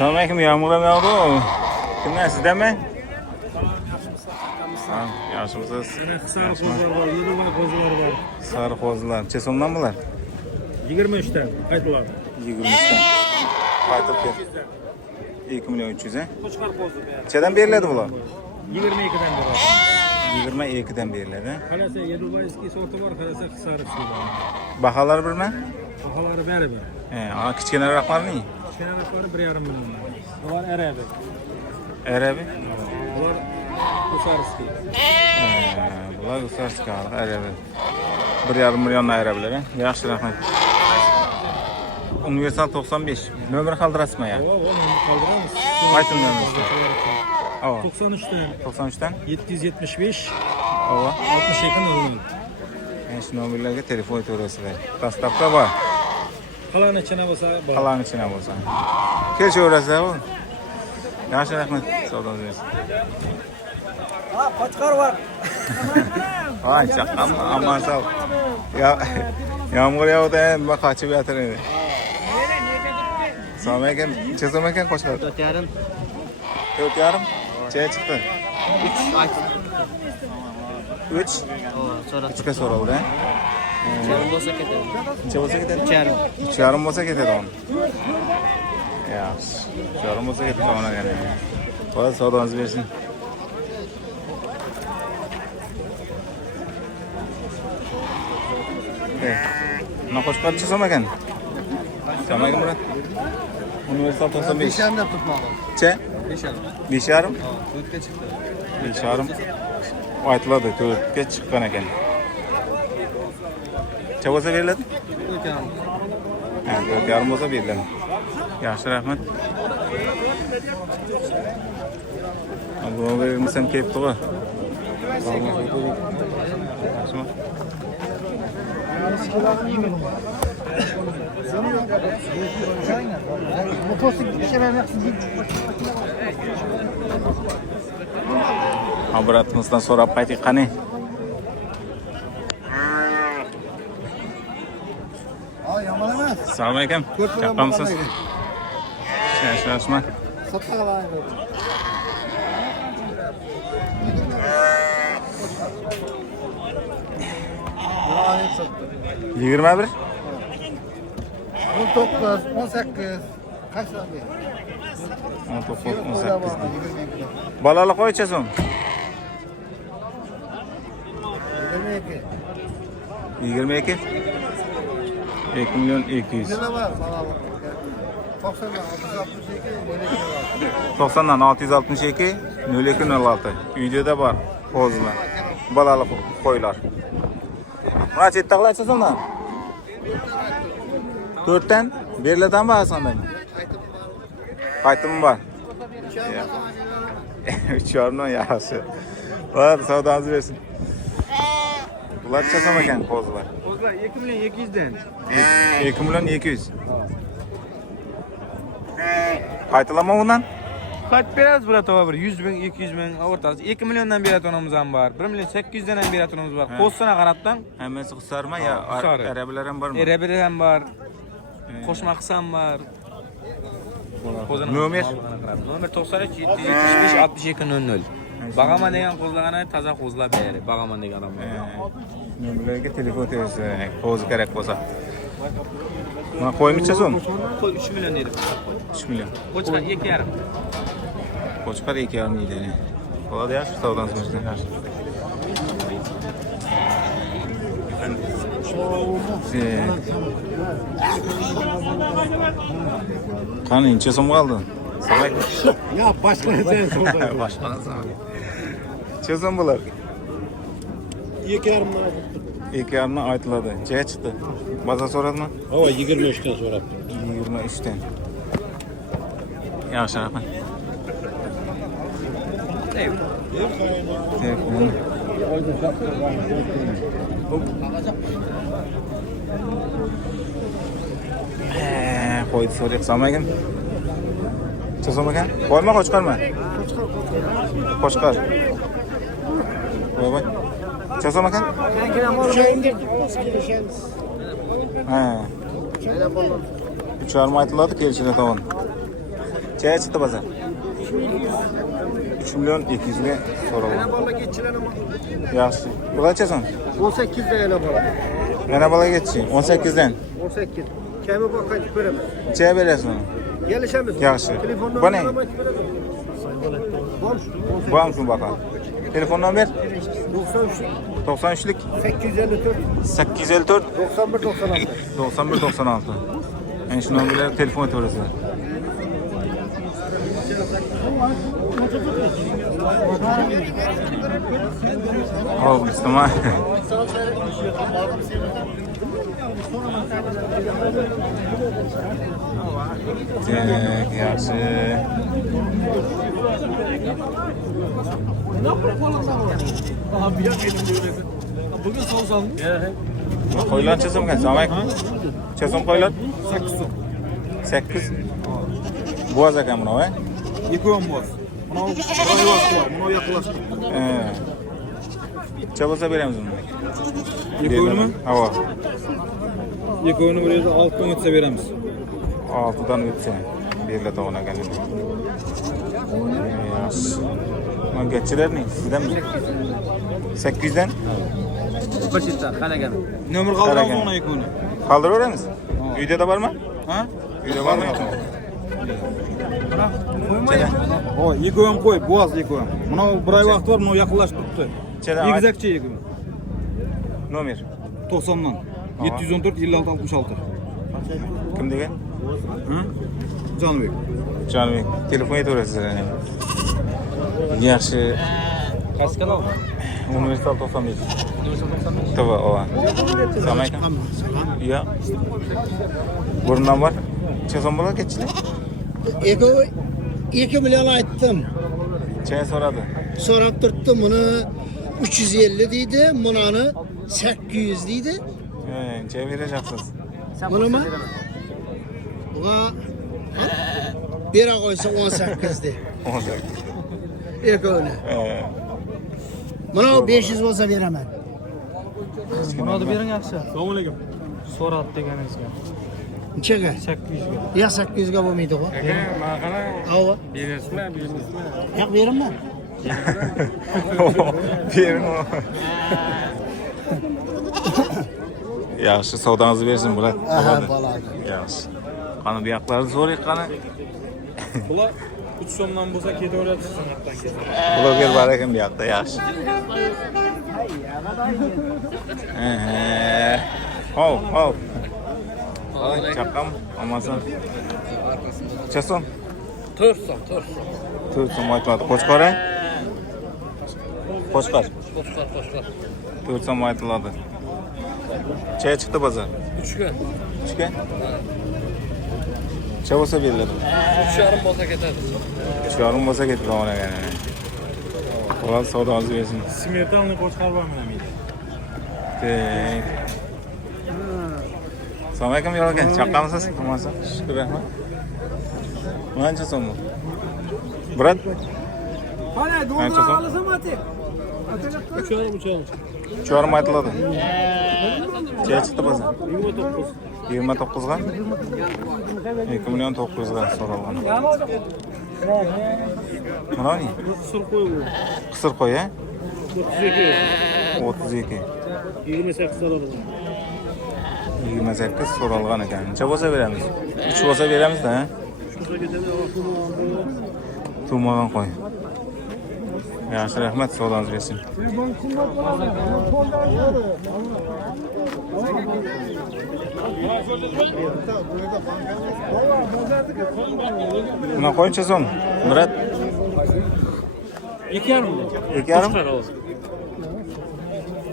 Selamünaleyküm, yağmurlar yağdı. Kimler sizden mi? Yaxshimisiz? Sarı kozlar var, yedi kozlar var. Sarı qo'zilar. Chesondan bular? 23'ten qaytılar. 23'ten. Qaytib kel. 2 milyon 300 he? Qo'chqar qo'zi. Nechadan beriladi bular? 22'den beri. 22'dan beriladi. Qarasa Yedulbayskiy sorti bor, qarasa Sariqsuv bor. Baholar birmi? Baholari bari bir. Ana kichkinaroqlarni? Kichkinaroqlari 1,5 million. Bular Arabi. Arabi? Bular Sariqsuv. Bular Sariqsuv, Arabi. 1,5 million arabilar, he? Yaxshi, rahmat. Universal 95. Nomer qoldirasizmi ya? Qoldiramiz. Qaysi nomerda? 93'ten 93'ten 775 Ova 62 00. Şu nomerlarga telefon etaverasizlar. Dastavka bor. Qalan ichina bo'lsa bor. Qalan ichina bo'lsa. Kelishaverasizlar bu. Yaxshi, rahmat. Savdongiz bo'lsin. Qo'chqar var. Voy, chaqqan, aman sog'. Yomg'ir yog'di, nima qochib yotiring. Assalomu alaykum. Chezom ekan qo'chqar. 4,5. 4,5. Necha chiqdi? 3. 3 ga so'raldi. Yarım bo'lsa ketadi. Necha bo'lsa ketadi? 3,5. 3,5 bo'lsa ketadi uni. Yaxshi. 3,5 bo'lsa ketadi ona yana. Qo'y savdongiz bersin. Nima qo'shqar chizam ekan? Assalomu alaykum Murat. Universal 95. 5,5 tutmoqda. Che? 5,5. 5,5? 4 ga chiqdi. 5,5. Aytiladi, 4 ga chiqqan ekan. Necha bo'lsa beriladi? 4,5. Ha, 4,5 bo'lsa beriladi. Yaxshi, rahmat. Bu verilmasam kelibdi-ku. Yaxshimi? Abratimizdan so'rab qaytik qani. Yomon emas. Assalomu alaykum. Chaqamsiz? Yaxshimisiz? Sotqalar. 21. 19, 18. Kaçtan beri? 19, 18. Balalı qo'ycha so'm. 22. 22. 2 milyon 200. Ne var? 90'dan 662. 90'dan 662 0206. Videoda bor qo'zilar. Balalı qo'ylar. Mana chetdagilar so'mdan. 4'ten beriladimi asanda? Qaytimi bor. 3,5 yaxshi. Var, savdongiz bersin. Bular chasam ekan qo'zilar. Kozlar 2 milyon 200'den. 2 milyon 200. Qaytilama bundan? Kaç biraz bura tava bir 100 bin 200 bin ortası 2 milyondan bir atonumuz var 1 milyon 800'den bir atonumuz var Ko'ssana qaratdan Hammasi qisarma ya arabalar ham bormi? erebiri ham var qo'shma qisam var Nomer? Nomer 93 775 62 00 Bagaman degan qo'zlagani toza qo'zlar beri Bagaman degan adam Nomerlarga telefon tersa qo'zi kerak bo'lsa. Mana qo'ymicha so'm? Qo'y 3 milyon dedi 3 milyon. Qo'chqar 2,5 Qo'chqar 2,5 deydi. Bo'ladi yaxshi, savdongiz bo'lsin. Yaxshi. Qani, necha so'm qoldi? Ya başka ne sen sordu? Boshqani so'm. Necha so'm bular? 2,5 lira. 2,5 aytiladi. Necha chiqdi? Baza so'radimi? Hava 23'ten sonra. 23'ten. Yaxshi, rahmat. Telefon. Qo'ydi so'raylik. Assalomu alaykum. Chazom ekan? Qo'yma, qo'chqarma. Qo'chqar. Voy. Chazom ekan? Ha. 3,5 aytiladi, kelishini tavon. Çaya çıktı pazar. 3 milyon 200 ge so'ralgan. Balla geçilen ama. Yaxshi. Bu qanchasan? 18 de yana bala. Yana bala geçsin. 18 dan. 18. Kemi bak kayıt veremez. Nechaga berasiz uni? Gelişemiz. Yaxshi. Telefonla Bu ne? Varmış. Bu ham shu baqa. Telefon nomer 93 93lik 854 854 91 96. 91 96. Yani şu nomerlere telefon etaverasizlar. Hop, istemay. Yaxshi. Bugün soğusam. Qo'ylar chizim kan, samak. Chizim qo'ylar 8 so'm. 8. Boğaz ekan buni, ha? Yıkıyorum boğaz. Buna var, buna yaklaştı. Çabosa beramiz uni. Yıkıyorum. Hava. Yıkıyorum buraya da 6 gün ötse veremiz. 6'dan o'tsa beriladi ona ekan. Yaxshi. Mana geçilerni sizdanmi? 800 dan Paçita, Kanagan. Nömür kaldıralım ona yıkıyorum. qoldiramiz. Uyda da bormi? Ha? Uyda bormi? O yıkıyorum koy, boğaz yıkıyorum. Buna bir ay vakit var, buna yaklaştı tuttu. Çene Yıkızakçı yıkıyorum. Nomer. 90'dan. 714 56 66. Kim degan? Hı? Canbek. Canbek. Telefon etaverasizlar ana. Yaxshi. Qaysi kanal? Universal 95. Tava, ova. Assalomu alaykum. Yo. Burundan var. Chezon bo'lar ketchilar. 2 milyon aytdım. Çaya so'radi. So'rab turibdi, buni 350 deydi, bunani 800 deydi. Çaya vereceksiniz. Bunimi? Buga bera qo'ysa 18 de. 18. Ekoni. Buni 500 bo'lsa beraman. Buni bering yaxshi. Assalomu alaykum. So'radi deganingizga. Nechaga? 800 ga. Ya 800 ga bo'lmaydi ku. Aka, mana qara. Ava. Berasizmi, berasizmi? Yo'q, beraman. Bering o. Yaxshi, savdangizni bersin bular. Aha, bo'ladi. Yaxshi. Qani bu yoqlarni so'raylik qani. Bular 3 so'mdan bo'lsa ketaveradi sanatdan keyin. Bloger bor ekan bu yoqda, yaxshi. Hop, hop. Chaqqam, omonsan. Chason. 4 so'm, 4 so'm. 4 so'm aytiladi. Qo'chqor, a? Qo'chqor. Qo'shqor. 4 so'm aytiladi. Chaya chiqdi bozor. 3 ga. 3 ga? Cha bo'lsa beriladi. 3,5 bo'lsa ketadi. 3,5 bo'lsa ketadi ona ekan. Qo'l savdosi bersin. Smetanli qo'shqor bormi? Assalomu alaykum yo'q ekan. Chaqqamisiz? Omonsiz? Shukr, rahmat. Qancha so'm bu? Brat? Qancha so'm? 3,5 aytiladi. Chaya chiqdi bozor. 29 ga? 2 milyon 900 ga so'ralgan. Mana ne? Qisir qo'y bu. Qisir qo'y, a? 32. 32. 28 so'raladi. 28 so'ralgan ekan. Necha bo'lsa beramiz? 3 bo'lsa beramiz-da, ha? Tumagan qo'y. Yaxshi, rahmat, savdoningiz bersin. Buna qo'ycha so'm. Murat. 2,5. 2,5.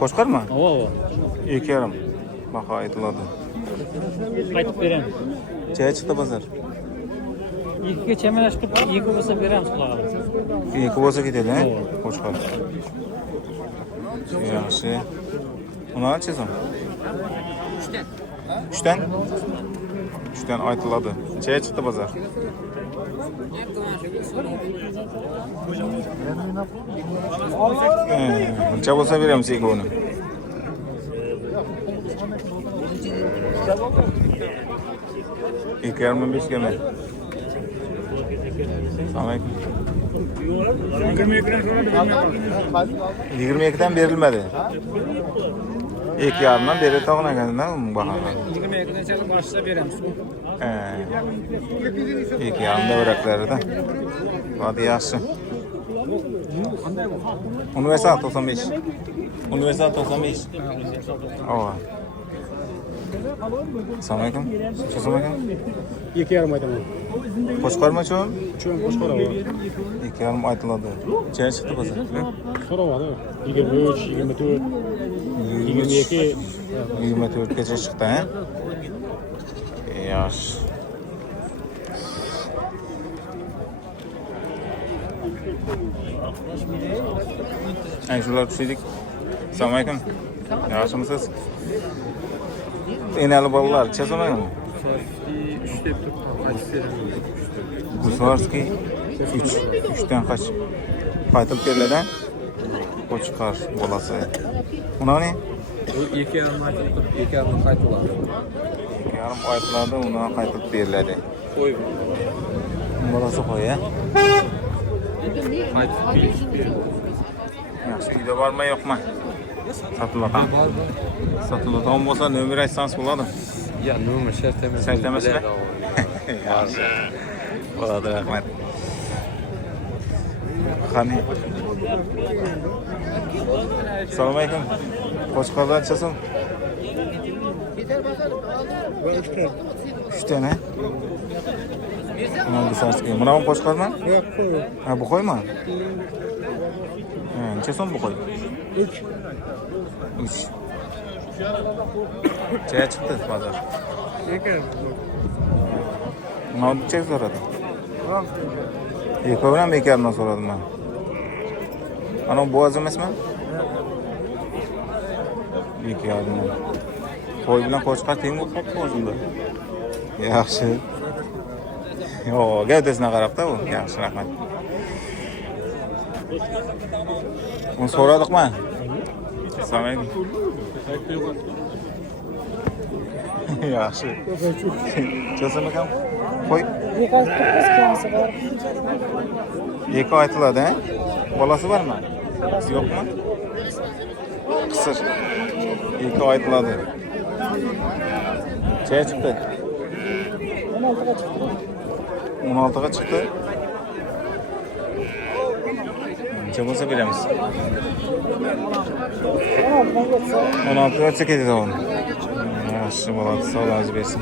Qo'shqarmi? Ava. 2,5. Baho aytiladi. Qaytib beraman. Chaya chiqdi bozor. 2 ga chamalashtirib, 2 bo'lsa beramiz qulog'i. 2 bo'lsa ketadi, ha? Qo'shqar. Yaxshi. Buni qancha so'm? 3dan. 3dan aytiladi. Chaya chiqdi bozor. Necha bo'lsa beramiz ikkovini. İlk yarımın 5 gelmedi. Assalomu alaykum. 22'den berilmedi. 2,5'dan beri tağın ekanında mı bakalım? 22'den çalıp başta veremiz. 2,5'da bırakları da. Hadi yaxşı. Universal 95. Universal 95. Ova. Assalomu alaykum. Assalomu alaykum. 2,5 aytaman. Qo'shqar mı çoğun? Ço'm qo'shqar ava. 2,5 aytıladi. Çaya çıktı bozor. So'ramadi. 23, 24, 22. 24 gacha chiqdi, ha? Yaxshi. Ay shular tushdik. Assalomu alaykum. Yaxshimisiz? Enali bolalar chasomaymi? 3 deb turibdi. Qaysi Gusarskiy 3 dan kaç? Qaytib keladi. Qo'chqar bolasi. Buna ne? Bu 2,5 aytib, 2,5 qaytib. Yarım aytıladi, undan qaytib beriladi. Qo'y. Bolasi qo'y, ha? Qaytib Yaxshi, uyda bormi, yo'qmi? Sotilatan. Sotilatan bo'lsa, nomer aytsangiz bo'ladi. Ya, nomer shart emas. Shart emasmi? Yaxshi. Bo'ladi, rahmat. Qani. Assalomu alaykum. Qo'chqarlar chasom. 3 tane. Mana bu sarskiy. Mana bu qo'chqarmi? Yo'q, qo'y. Ha, bu qo'ymi? Ha, necha so'm bu qo'y? 3. 3. Chaya chiqdi hozir. Mana necha so'radi? Yo'q, bilan bekardan so'radim men. Ana bu bo'g'az emasmi? Bekardan. Qo'y bilan qo'chqar teng bo'lib qolibdi o'zimda. Yaxshi. Yo, gavdasini qarabda u. Yaxshi, rahmat. Uni so'radikmi? Assalomu alaykum. Yaxshi. Cho'sam ekan. Qo'y. Eko aytiladi, ha? Bolasi bormi? Yo'qmi? Qisir. Eko aytiladi. Chaya chiqdi. 16 ga chiqdi. Necha bo'lsa beramiz? 16 ga ketadi. Yaxshi bo'ladi, sog'lig'ingiz bersin.